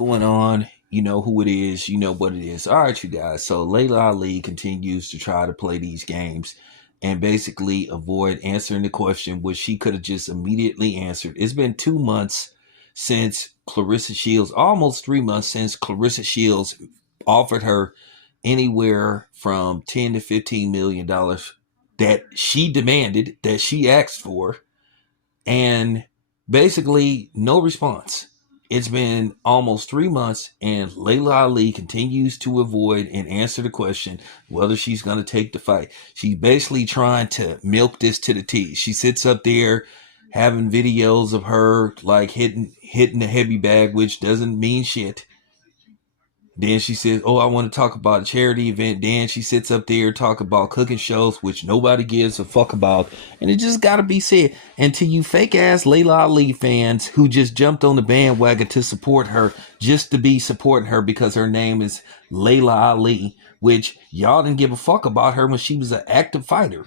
Going on? You know who it is. You know what it is. All right, you guys. So Layla Ali continues to try to play these games and basically avoid answering the question, which she could have just immediately answered. It's been 2 months since Clarissa Shields, almost 3 months since Clarissa Shields offered her anywhere from 10 to $15 million that she demanded, that she asked for, and basically no response. It's been almost 3 months, and Layla Ali continues to avoid and answer the question whether she's going to take the fight. She's basically trying to milk this to the teeth. She sits up there having videos of her like hitting the heavy bag, which doesn't mean shit. Then she says, "Oh, I want to talk about a charity event." Then she sits up there talk about cooking shows, which nobody gives a fuck about. And it just gotta be said. And to you fake ass Layla Ali fans who just jumped on the bandwagon to support her, just to be supporting her because her name is Layla Ali, which y'all didn't give a fuck about her when she was an active fighter.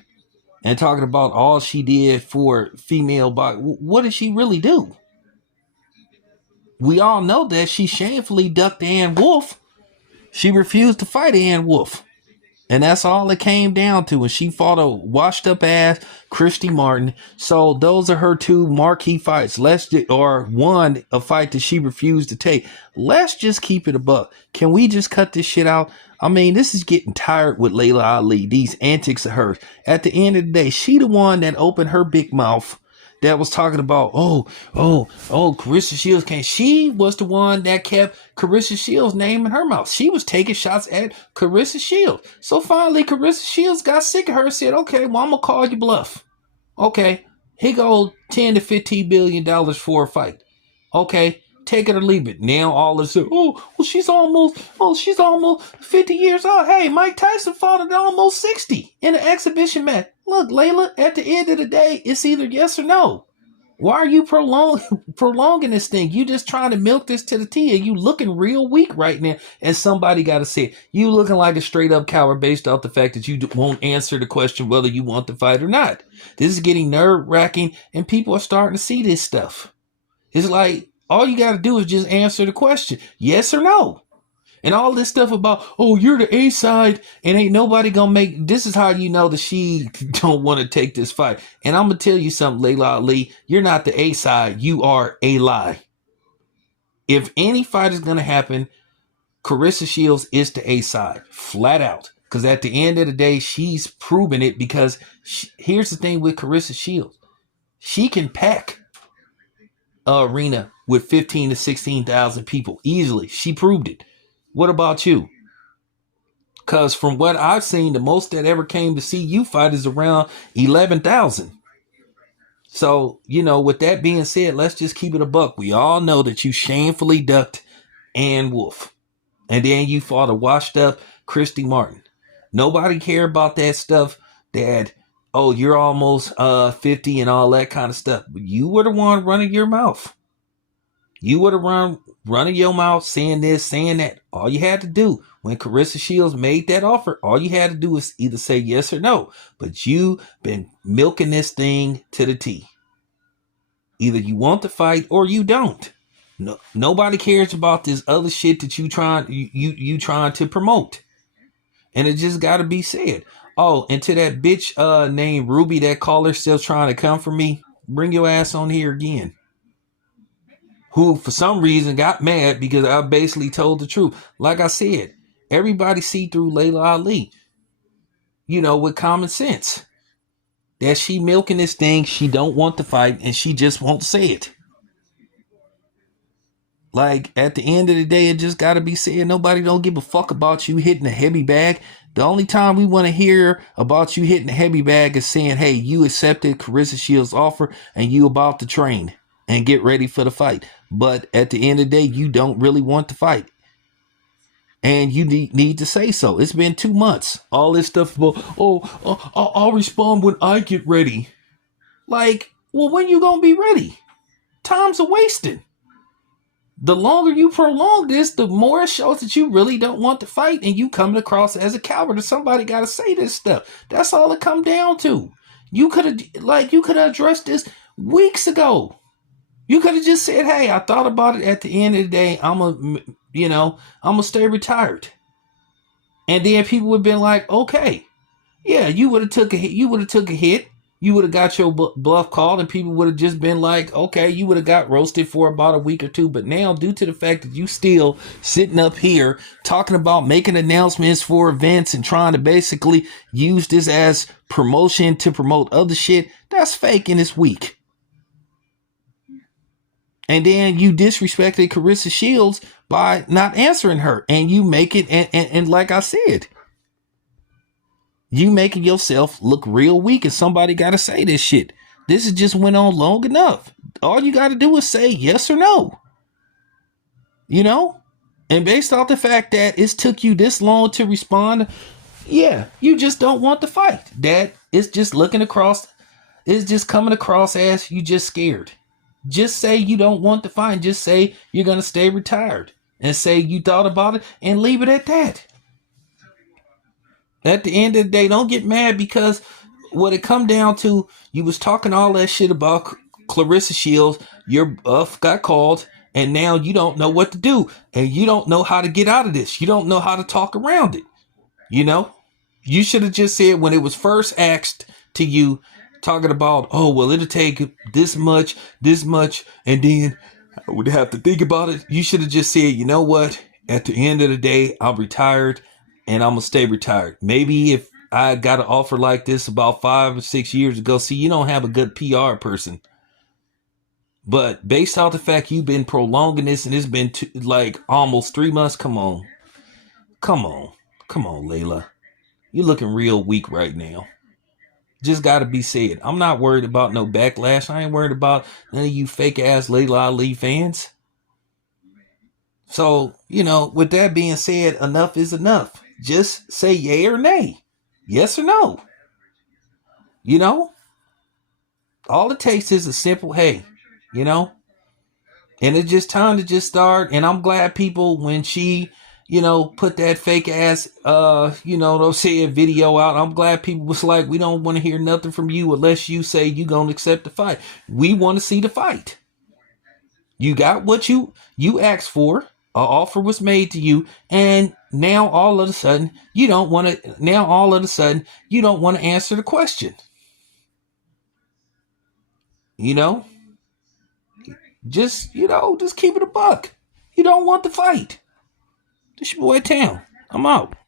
And talking about all she did for female body. What did she really do? We all know that she shamefully ducked Ann Wolf. She refused to fight Ann Wolf. And that's all it came down to. And she fought a washed up ass Christy Martin. So those are her two marquee fights. Or one, a fight that she refused to take. Let's just keep it a buck. Can we just cut this shit out? I mean, this is getting tired with Layla Ali. These antics of hers. At the end of the day, she the one that opened her big mouth that was talking about, Carissa Shields can't. She was the one that kept Carissa Shields' name in her mouth. She was taking shots at Carissa Shields. So finally, Carissa Shields got sick of her and said, okay, well, I'm going to call you bluff. Okay, here go 10 to $15 billion for a fight. Okay, take it or leave it. Now all of a sudden, she's almost 50 years old. Hey, Mike Tyson fought at almost 60 in an exhibition match. Look, Layla, at the end of the day, it's either yes or no. Why are you prolonging this thing? You just trying to milk this to the tea, and you looking real weak right now. And somebody got to say it. You looking like a straight up coward based off the fact that you won't answer the question whether you want to fight or not. This is getting nerve wracking, and people are starting to see this stuff. It's like, all you got to do is just answer the question, yes or no. And all this stuff about, you're the A side and ain't nobody gonna make, this is how you know that she don't want to take this fight. And I'm gonna tell you something, Layla Ali, you're not the A side, you are a lie. If any fight is gonna happen, Carissa Shields is the A side, flat out. Because at the end of the day, she's proven it because here's the thing with Carissa Shields. She can pack an arena with 15 to 16,000 people easily. She proved it. What about you? Because from what I've seen, the most that ever came to see you fight is around 11,000. So, with that being said, let's just keep it a buck. We all know that you shamefully ducked Ann Wolf. And then you fought a washed up Christy Martin. Nobody cared about that stuff that, you're almost 50 and all that kind of stuff. But you were the one running your mouth. You would have running your mouth, saying this, saying that. All you had to do when Carissa Shields made that offer, all you had to do is either say yes or no. But you've been milking this thing to the T. Either you want to fight or you don't. No, nobody cares about this other shit that you trying to promote. And it just got to be said. Oh, and to that bitch named Ruby that called herself trying to come for me, bring your ass on here again. Who for some reason got mad because I basically told the truth. Like I said, everybody see through Layla Ali, with common sense. That she milking this thing, she don't want to fight, and she just won't say it. Like, at the end of the day, it just got to be said, nobody don't give a fuck about you hitting a heavy bag. The only time we want to hear about you hitting a heavy bag is saying, hey, you accepted Carissa Shields' offer, and you about to train and get ready for the fight. But at the end of the day, you don't really want to fight. And you need to say so. It's been 2 months. All this stuff about, I'll respond when I get ready. Like, well, when you going to be ready? Time's a wasting. The longer you prolong this, the more it shows that you really don't want to fight and you coming across as a coward, and somebody got to say this stuff. That's all it come down to. You could have addressed this weeks ago. You could have just said, "Hey, I thought about it. At the end of the day, I'm gonna stay retired." And then people would have been like, "Okay, yeah, you would have took a hit. You would have took a hit. You would have got your bluff called, and people would have just been like, okay, you would have got roasted for about a week or two. But now, due to the fact that you still sitting up here talking about making announcements for events and trying to basically use this as promotion to promote other shit, that's fake and it's weak. And then you disrespected Carissa Shields by not answering her, and you make it, and like I said, you making yourself look real weak, and somebody got to say this shit. This has just went on long enough. All you got to do is say yes or no. You know? And based off the fact that it's took you this long to respond, yeah, you just don't want the fight. That it's just looking across, it's just coming across as you just scared. Just say you don't want the fight. Just say you're going to stay retired. And say you thought about it and leave it at that. At the end of the day, don't get mad because what it come down to, you was talking all that shit about Clarissa Shields, your buff got called, and now you don't know what to do, and you don't know how to get out of this. You don't know how to talk around it. You know, you should have just said when it was first asked to you, talking about, oh well, it'll take this much, and then I would have to think about it. You should have just said, you know what? At the end of the day, I'm retired and I'm going to stay retired. Maybe if I got an offer like this about 5 or 6 years ago, see, you don't have a good PR person. But based off the fact you've been prolonging this and it's been like almost 3 months, come on, Laila. You're looking real weak right now. Just got to be said. I'm not worried about no backlash. I ain't worried about none of you fake ass Laila Ali fans. So, with that being said, enough is enough. Just say yay or nay. Yes or no. All it takes is a simple hey, you know? And it's just time to just start. And I'm glad people, when she, put that fake ass, they'll say a video out. I'm glad people was like, we don't want to hear nothing from you unless you say you going to accept the fight. We want to see the fight. You got what you asked for. An offer was made to you, and now all of a sudden you don't want to. Now all of a sudden you don't want to answer the question. Just keep it a buck. You don't want the fight. This your boy Town. I'm out.